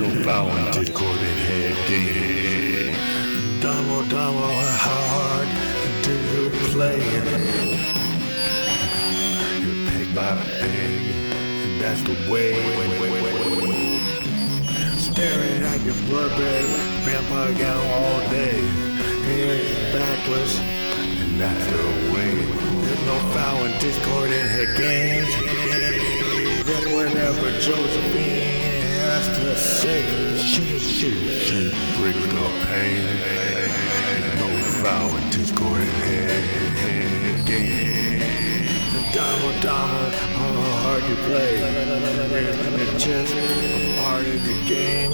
no foul discordant head game. Damo, how hard do you play? You peg by peg, and that's the way. Staring at your blood-red vampire gown all day. He's backless, and that's the way. There's no foul and discord in her games. That's whenever Josephine has to say, she brings the pain. There's no foul and discord in her games. Dama, how hard you play. It's just a part of the game.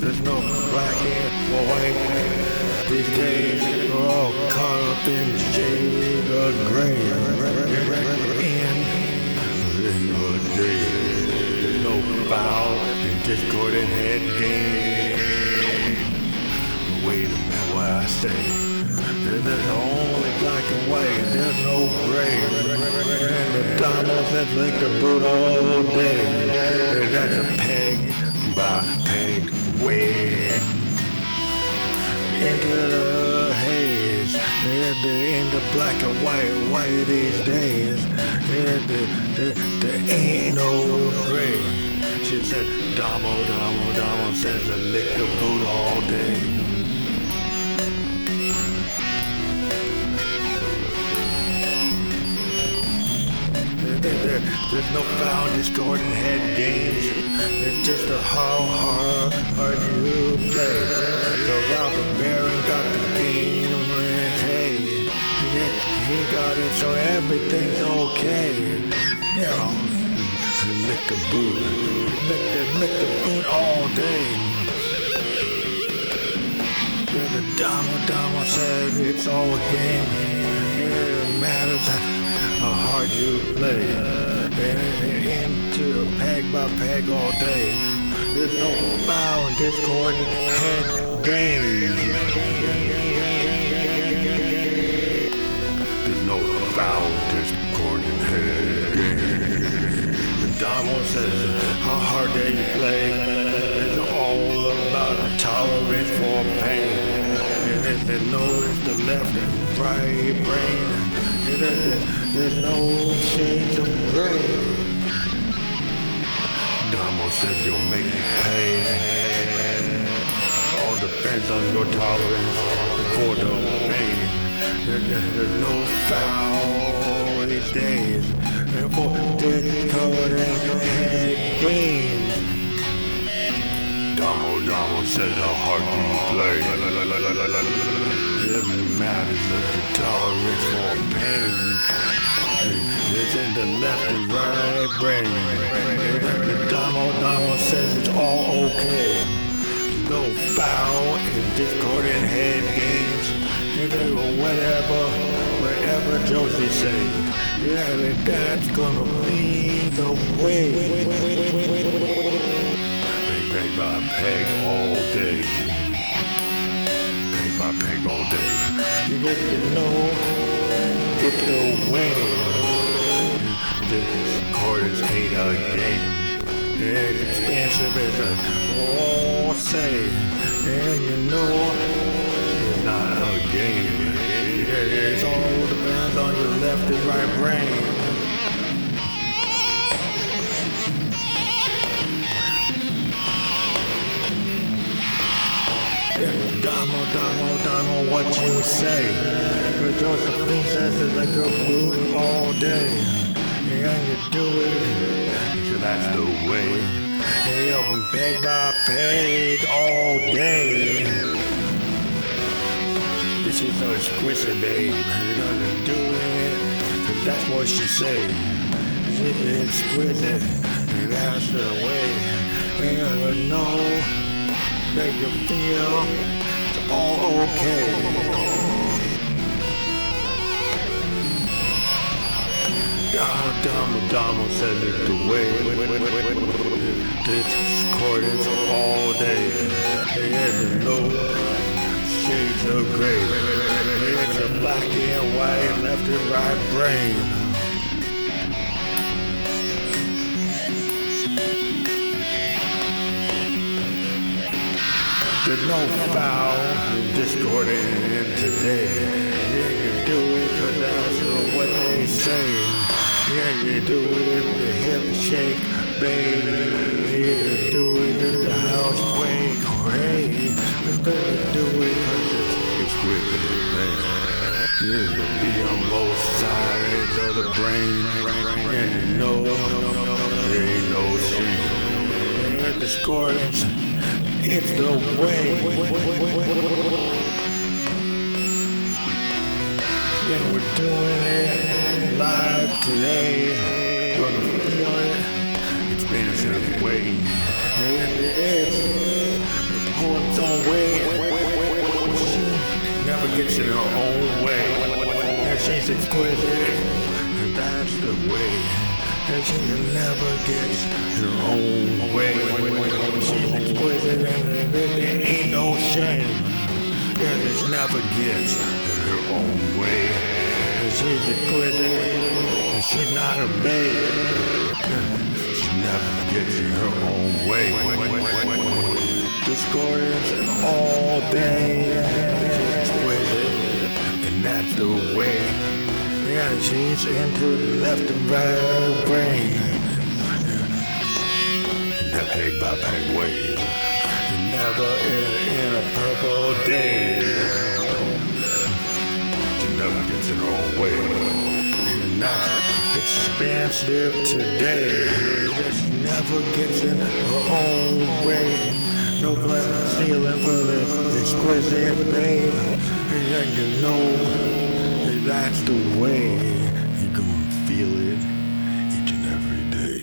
There's no black and white. These days we're all caught up in the shade of gray. In the day, there's no foul and discordant head game. Wait a minute, what I say? There's only black and white, there's no gray. And the diamonds that lick the boot all day. And that's a peg by peg way. Into the haze, in the black and white these days. There ain't no gray. She said, Damo says I lick the boot all day. There's no foul discordant head games. It's just a how hard you play. The robber baron got the game in his head. He got it, so everything's okay. Yeah, lick the boot, lick the boot all day. Yeah, the Dama said it's all a game. It matters how hard you play. Into peg by peg all day. There's no foul and discordant head game. There's no foul discordant head game. The Damo says how hard they play. It's all about tolerance for pain. And they know it's the left and right brain. There's no shades of gray. Damo says you'll make me pay. All depends on your tolerance for the pain. There's no foul these days. And for this colored and head games. Damo says how hard do you play? It matters that the tolerance for pain. It's in the left and right brain. The Damo says it's all okay. No foul and discordant head games. Whatever Josie say. Yeah, that's gonna be the way. Peg by peg all day. Peg by peg all day. You get to know, get the way. This chorus ain't a game. It's expansive as a say. And you know, it's not a game. It all depends on your left and right brain. Damo, what you say? Josephine says it's like a boot all day. And you do it, so that's the way. They open peg by peg all day. This is so exquisite, babe. You're gonna do it, cause that's what she say. It's exquisite, and that's the way. You're gonna know, make you feel it's all okay. Damo says it the way. This chord is all day. There's no shades of gray. It's a black and white, left and right brain. There's no foul in discord in today. Yeah, you do it 'cause that's what they say. Yeah, you do it if the hip shake, baby. You do it if the house quake, crazy. You better do it 'cause it's exquisite, man. You can be on both sides of the brain, and you know there ain't no shame. Yeah, discordance, it's the way. Yeah, we're doing it live today. Gonna feel it, expansive way. And it is on its own way. She never gets in her own way. And she's exquisite, and that's the way. And she never gets in her own way. She's exquisite, and there ain't no shame. And it never gets in her own way. And she's exquisite, and she's not a babe. She never gets in her own way. Discordance all day. She's exquisite, and that's the way. Yeah, she's into the left and right brain. That peg by peg way. Never in a purple day. She never gets in her own way. Not expansive today. Just never gets in her own way. No glass ceiling for the exquisite babe. And you know that's the way. You're gonna feel it each and every day.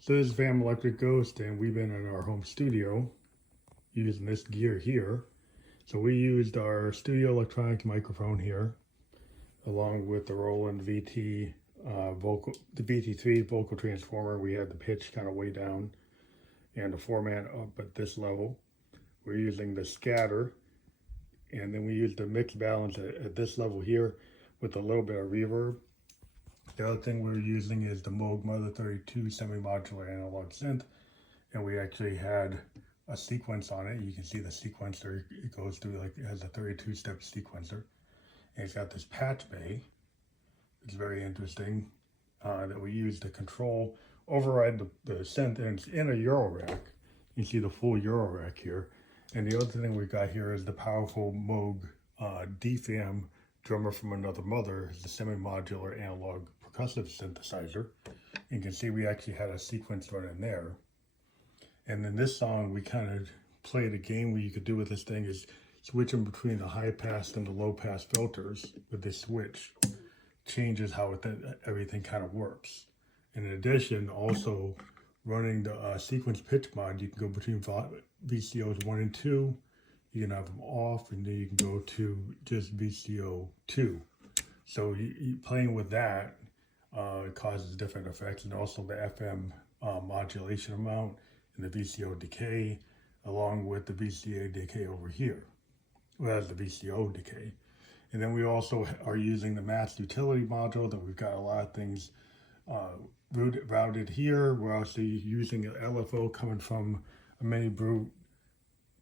So this is DFAM Electric Ghost, and we've been in our home studio using this gear here. So we used our studio electronic microphone here, along with the Roland VT the VT3 vocal transformer. We had the pitch kind of way down and the format up at this level. We're using the scatter, and then we used the mix balance at this level here with a little bit of reverb. The other thing we're using is the Moog Mother 32 semi-modular analog synth, and we actually had a sequence on it. You can see the sequencer, it goes through, like, it has a 32-step sequencer. And it's got this patch bay. It's very interesting, that we use to control, override the synth, and it's in a Euro rack. You see the full Euro rack here. And the other thing we got here is the powerful Moog DFAM drummer from another mother. It's a semi-modular analog percussive synthesizer. You can see we actually had a sequence running there. And in this song, we kind of played a game where you could do with this thing is switching between the high pass and the low pass filters with this switch. Changes how everything kind of works. In addition, also running the sequence pitch mod, you can go between VCOs 1 and 2. You can have them off, and then you can go to just VCO 2. So you playing with that causes different effects, and also the FM modulation amount and the VCO decay, along with the VCA decay over here. Well, that's the VCO decay. And then we also are using the Mass Utility module that we've got a lot of things routed here. We're also using an LFO coming from a Mini Brute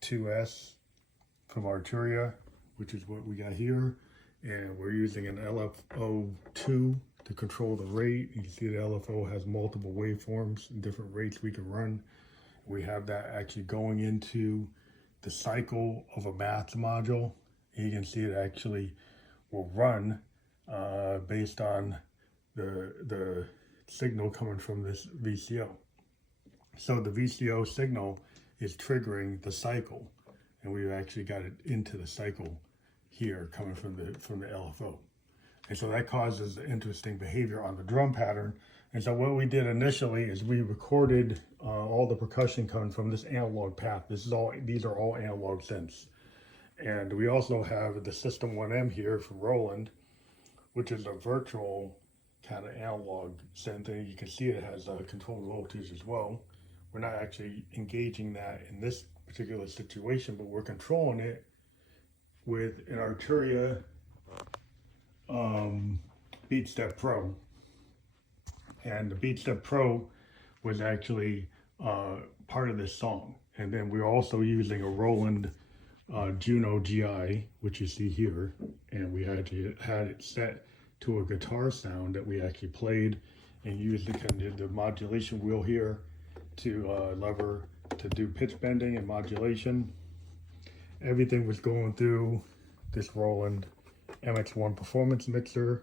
2S from Arturia, which is what we got here. And we're using an LFO2 to control the rate. You can see the LFO has multiple waveforms and different rates we can run. We have that actually going into the cycle of a math module. And you can see it actually will run based on the signal coming from this VCO. So the VCO signal is triggering the cycle, and we've actually got it into the cycle here coming from the LFO. And so that causes interesting behavior on the drum pattern. And so what we did initially is we recorded all the percussion coming from this analog path. These are all analog synths. And we also have the System 1M here from Roland, which is a virtual kind of analog synth, and you can see it has a controlled voltage as well. We're not actually engaging that in this particular situation, but we're controlling it with an Arturia BeatStep Pro. And the BeatStep Pro was actually part of this song. And then we're also using a Roland Juno Gi, which you see here, and we actually had it set to a guitar sound that we actually played, and used the modulation wheel here to lever to do pitch bending and modulation. Everything was going through this Roland MX1 performance mixer,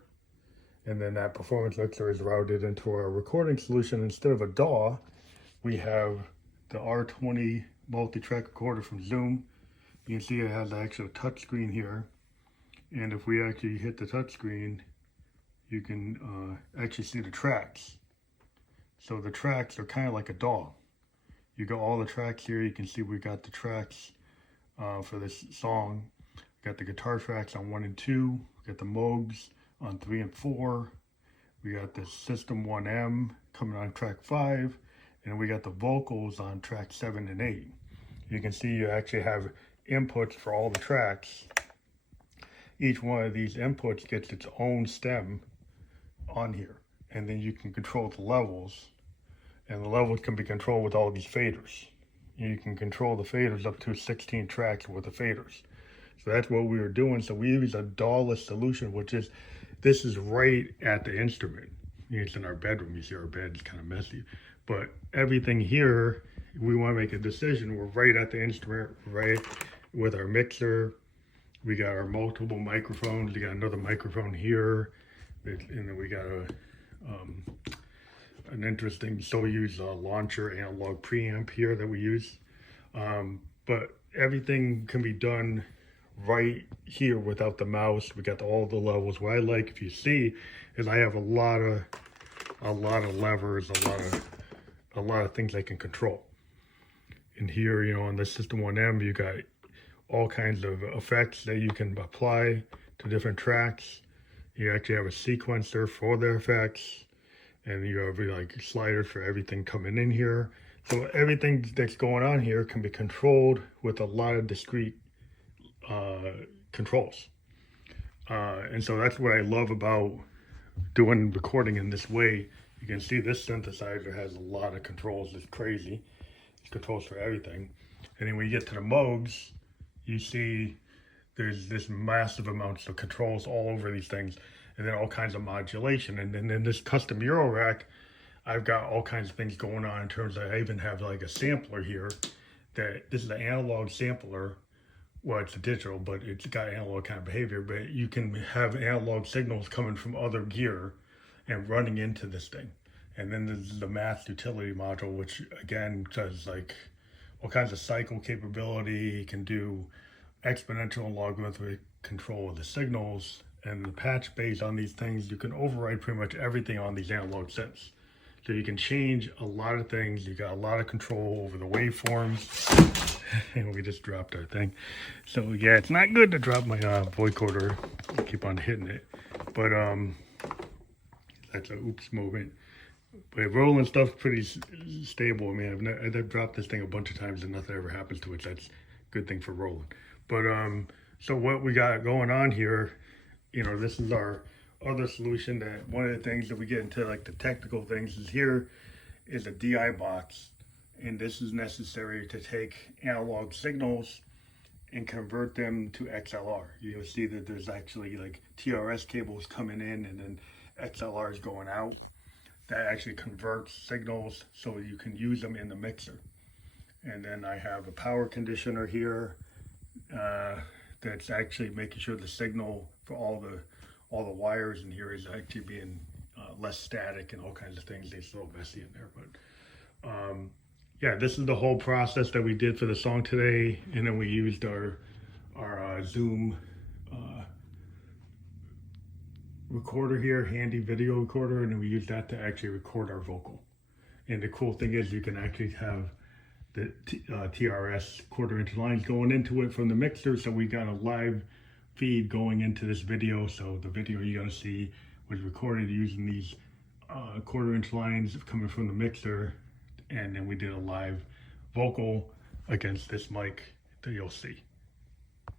and then that performance mixer is routed into our recording solution. Instead of a DAW, we have the R20 multi-track recorder from Zoom. You can see it has the actual touch screen here, and if we actually hit the touch screen, you can actually see the tracks. So the tracks are kind of like a DAW. You got all the tracks here. You can see we got the tracks for this song. We got the guitar tracks on 1 and 2. We got the Moogs on 3 and 4. We got the System 1M coming on track 5. And we got the vocals on track 7 and 8. You can see you actually have inputs for all the tracks. Each one of these inputs gets its own stem on here. And then you can control the levels. And the levels can be controlled with all these faders. You can control the faders up to 16 tracks with the faders. So that's what we were doing. So we use a DAW-less solution, which is, this is right at the instrument. It's in our bedroom. You see our bed's kind of messy. But everything here, we want to make a decision. We're right at the instrument, right with our mixer. We got our multiple microphones. We got another microphone here. And then we got an interesting, so we use a launcher analog preamp here that we use. But everything can be done right here without the mouse. We got all the levels. What I like, if you see, is I have a lot of levers, a lot of things I can control. And here, you know, on the System 1M, you got all kinds of effects that you can apply to different tracks. You actually have a sequencer for the effects, and you have like sliders for everything coming in here. So everything that's going on here can be controlled with a lot of discrete controls. And so that's what I love about doing recording in this way. You can see this synthesizer has a lot of controls. It's crazy. It's controls for everything. And then when you get to the Moogs, you see there's this massive amounts of controls all over these things, and then all kinds of modulation. And then in this custom Euro rack, I've got all kinds of things going on in terms of, I even have like a sampler here. That this is an analog sampler. Well, it's a digital, but it's got analog kind of behavior. But you can have analog signals coming from other gear and running into this thing. And then there's the math utility module, which again does like all kinds of cycle capability. You can do exponential and logarithmic control of the signals, and the patch base on these things. You can override pretty much everything on these analog synths. So you can change a lot of things. You got a lot of control over the waveforms. And we just dropped our thing. So yeah, it's not good to drop my vocoder. I keep on hitting it. But that's a oops moment. But Roland stuff's pretty stable. I mean, I've dropped this thing a bunch of times and nothing ever happens to it. That's a good thing for Roland. But so what we got going on here, you know, this is our other solution. That one of the things that we get into, like the technical things, is here is a DI box. And this is necessary to take analog signals and convert them to XLR. You'll see that there's actually like TRS cables coming in and then XLR is going out. That actually converts signals so you can use them in the mixer. And then I have a power conditioner here that's actually making sure the signal for all the wires in here is actually being less static and all kinds of things. They're so messy in there, but yeah, this is the whole process that we did for the song today. And then we used our Zoom recorder here, handy video recorder, and then we used that to actually record our vocal. And the cool thing is you can actually have the TRS quarter-inch lines going into it from the mixer. So we got a live feed going into this video. So the video you're gonna see was recorded using these quarter-inch lines coming from the mixer. And then we did a live vocal against this mic that you'll see.